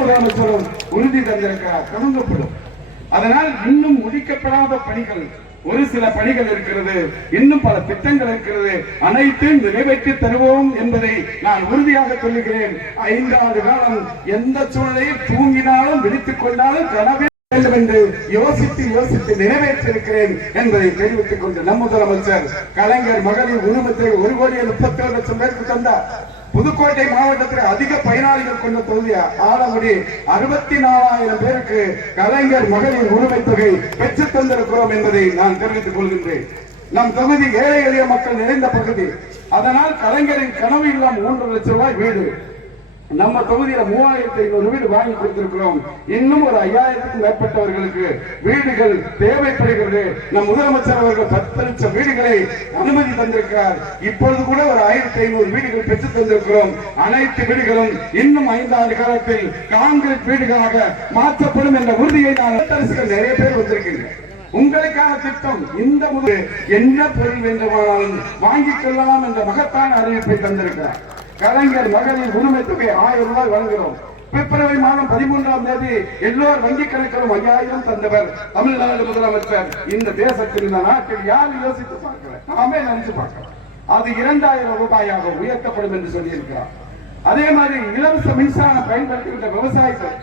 முதலமைச்சரும் உறுதி தந்திருக்கிறார், தொடங்கப்படும். அதனால் இன்னும் முடிக்கப்படாத பணிகள், ஒரு சில பணிகள் இருக்கிறது, இன்னும் பல திட்டங்கள் இருக்கிறது. அனைத்தையும் நிறைவேற்றி தருவோம் என்பதை நான் உறுதியாக சொல்லுகிறேன். 5 ஆண்டு காலம் எந்த சூழ்நிலையில் தூங்கினாலும் விழித்துக் கொண்டாலும் கனவே வேண்டும் என்று யோசித்து யோசித்து நிறைவேற்றிருக்கிறேன் என்பதை தெரிவித்துக் கொண்டு நம் முதலமைச்சர் கலைஞர் மகளிர் உரிமத்தை 1,31,00,000 பேருக்கு தந்தார். புதுக்கோட்டை மாவட்டத்தில் அதிக பயனாளிகள் கொண்ட தொகுதி ஆலங்குடி 64,000 பேருக்கு கலைஞர் மகளிர் உரிமை தொகை பெற்றுத் தந்திருக்கிறோம் என்பதை நான் தெரிவித்துக் கொள்கின்றேன். நம் தொகுதி ஏழை எளிய மக்கள் நிறைந்த பகுதி. அதனால் கலைஞரின் கனவு இல்லம் 3 லட்சம் ரூபாய் வீடு. நம்ம தொகுதியில 3,500 வீடு வாங்கி கொடுத்திருக்கிறோம். இன்னும் ஒரு 5,000க்கும் மேற்பட்டவர்களுக்கு வீடுகள் தேவைப்படுகிறது. நம் முதலமைச்சர் அவர்கள் 10 லட்சம் வீடுகளை அனுமதி தந்திருக்கிறார். இப்பொழுது கூட ஒரு 1,500 வீடுகள் பெற்றுத் தந்திருக்கிறோம். அனைத்து வீடுகளும் இன்னும் 5 ஆண்டு காலத்தில் கான்கிரீட் வீடுகளாக மாற்றப்படும் என்ற உறுதியை நான் அரசுகள் நிறைய பேர் வந்திருக்கின்றேன். உங்களுக்கான திட்டம் இந்த முதல் என்ன பொருள் வேண்டுமானாலும் வாங்கிக் கொள்ளலாம் என்ற மகத்தான அறிவிப்பை தந்திருக்கிறார். கலைஞர் மகளிர் உரிமை தொகை 1000 ரூபாய் வழங்குகிறோம். பிப்ரவரி மாதம் 13ஆம் தேதி எல்லோர் வங்கி கணக்கிலும் 5000 தந்தவர் தமிழ்நாடு முதலமைச்சர். இந்த தேசத்தில், இந்த நாட்டில் யாரும் யோசித்து பார்க்கல, நாமே நினைச்சு பார்க்கலாம். அது 2000 ரூபாயாக உயர்த்தப்படும் என்று சொல்லியிருக்கிறார். அதே மாதிரி இலவச மின்சாரம் பயன்படுத்துகின்ற விவசாயிகள்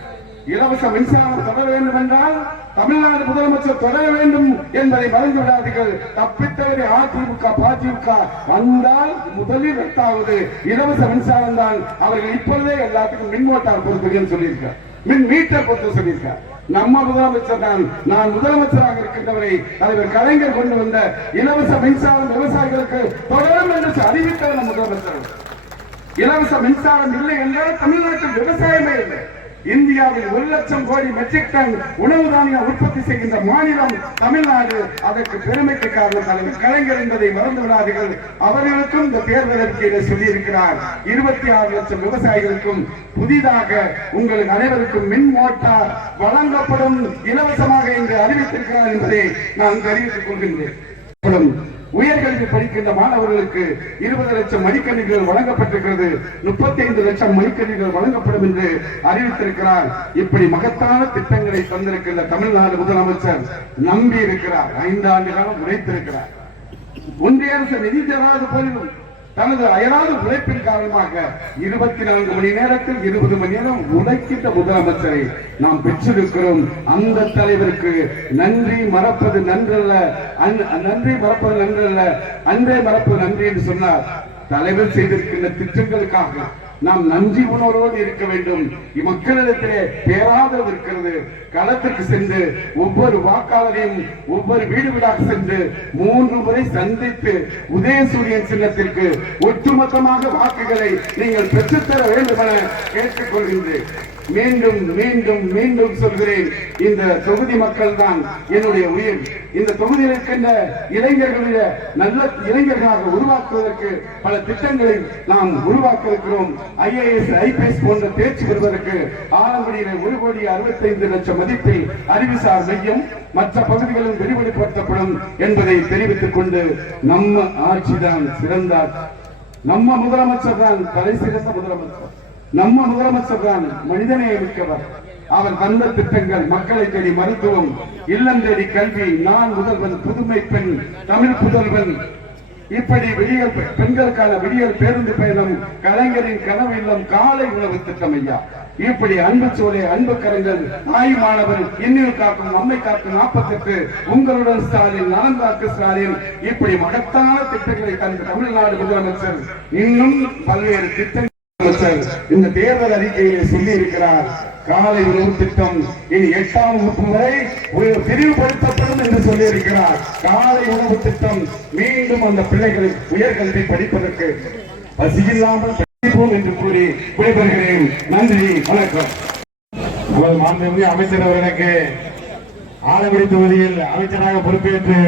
இலவச மின்சாரம் தொடர வேண்டும் என்றால் தமிழ்நாடு முதலமைச்சர் தொடர வேண்டும் என்பதை மறந்து விடாதீர்கள். தப்பித்தவரை அதிமுக பாஜக வந்தால் முதலில் எட்டாவது இலவச மின்சாரம் தான். அவர்கள் இப்பொழுதே எல்லாத்துக்கும் மின் மோட்டார் பொறுப்புகள் சொல்லியிருக்கார், மின் மீட்டர் பொறுத்து சொல்லியிருக்கார். நம்ம முதலமைச்சர் தான். நான் முதலமைச்சராக இருக்கின்றவரை தலைவர் கலைஞர் கொண்டு வந்த இலவச மின்சாரம் விவசாயிகளுக்கு தொடரும் என்று அறிவித்தவர் முதலமைச்சர். இலவச மின்சாரம் இல்லை என்றால் தமிழ்நாட்டில் விவசாயமே இல்லை. இந்தியாவில் 1 லட்சம் கோடி மெட்ரிக் டன் உணவு தானியம் உற்பத்தி செய்கின்ற மாநிலம் தமிழ்நாடு. அதற்கு பெருமைக்கு காரணம் தலைவர் கலைஞர் என்பதை மறந்து விடாதீர்கள். அவர்களுக்கும் இந்த தேர்தல் அறிக்கையில சொல்லியிருக்கிறார். 26 லட்சம் விவசாயிகளுக்கும் புதிதாக உங்களுக்கு அனைவருக்கும் மின் மோட்டார் வழங்கப்படும் இலவசமாக என்று அறிவித்திருக்கிறார் என்பதை நான் தெரிவித்துக் கொள்கின்றேன். உயர்கல்வி படிக்கின்ற மாணவர்களுக்கு 20 லட்சம் மடிக்கணிகள் வழங்கப்பட்டிருக்கிறது. 35 லட்சம் மடிக்கணிகள் வழங்கப்படும் என்று அறிவித்திருக்கிறார். இப்படி மகத்தான திட்டங்களை தந்திருக்கின்ற தமிழ்நாடு முதலமைச்சர் நம்பி இருக்கிறார். 5 ஆண்டு காலம் உழைத்திருக்கிறார். ஒன்றிய அரசு நிதி தராத போதிலும் தனது அயராத உழைப்பின் காரணமாக 24 மணி நேரத்தில் 20 மணி நேரம் உழைக்கின்ற முதலமைச்சரை நாம் பெற்றிருக்கிறோம். அந்த தலைவருக்கு நன்றி மறப்பது நன்றல்ல, நன்றி மறப்பது நன்றல்ல, அன்றே மறப்பது நன்றி என்று சொன்னார். தலைவர் செய்திருக்கின்ற திட்டங்களுக்காக நாம் நன்றி உணர்வோடு இருக்க வேண்டும். மக்களிடத்திலே பேராதரவு இருக்கிறது. களத்துக்கு சென்று ஒவ்வொரு வாக்காளரையும் ஒவ்வொரு வீடு வீடாக சென்று 3 முறை சந்தித்து உதயசூரியன் சின்னத்திற்கு ஒட்டுமொத்தமாக வாக்குகளை நீங்கள் பெற்றுத்தர வேண்டும் என கேட்டுக் கொள்கின்றேன். மீண்டும் மீண்டும் மீண்டும் சொல்கிறேன், இந்த தொகுதி மக்கள் தான் என்னுடைய உயிர். இந்த தொகுதியில் இருக்கின்ற இளைஞர்களுடைய நல்ல இளைஞர்களாக உருவாக்குவதற்கு பல திட்டங்களை நாம் உருவாக்க இருக்கிறோம். IAS IPS போன்ற தேர்ச்சி பெறுவதற்கு ஆலங்குடியில 1,65,00,000 மதிப்பில் அறிவுசார் மையம் மற்ற பகுதிகளில் விரிவுபடுத்தப்படும் என்பதை தெரிவித்துக் கொண்டு நம்ம ஆட்சிதான் சிறந்த ஆட்சி. நம்ம முதலமைச்சர் தான் தலை சிறந்த முதலமைச்சர். நம்ம முதலமைச்சர் தான் மனிதநேய மிக்கவர். அவர் தந்த திட்டங்கள் மக்களை தேடி மருத்துவம், இல்லம் தேடி கல்வி, நான் முதல்வன், புதுமை பெண், தமிழ் புதல்வன், இப்படி பெண்களுக்கான விடியல் பேருந்து பயணம், கலைஞரின் கனவு இல்லம், காலை உணவு திட்டம் ஐயா. இப்படி அன்பு சோலை, அன்பு கரங்கள், தாய் மாணவர், இன்னில் காக்கும், நம்மை காக்கும் 48, உங்களுடன் ஸ்டாலின், நலன் காக்கு ஸ்டாலின், இப்படி மகத்தான திட்டங்களை தந்த தமிழ்நாடு முதலமைச்சர் இன்னும் பல்வேறு திட்டங்கள் இந்த தேர்தல் அறிக்கையை சொல்லி இருக்கிறார். காலை உணவு திட்டம் இனி 8ஆம் வகுப்பு வரை விரிவுபடுத்தப்படும் என்று சொல்லி இருக்கிறார். காலை உணவு திட்டம் மீண்டும் அந்த பிள்ளைகளை உயர்கல்வி படிப்பதற்கு பசியில்லாமல் படிப்போம் என்று கூறி விடைபெறுகிறேன். நன்றி, வணக்கம். மாண்புமிகு அமைச்சர் அவர்களுக்கு ஆலங்குடி தொகுதியில் அமைச்சராக பொறுப்பேற்று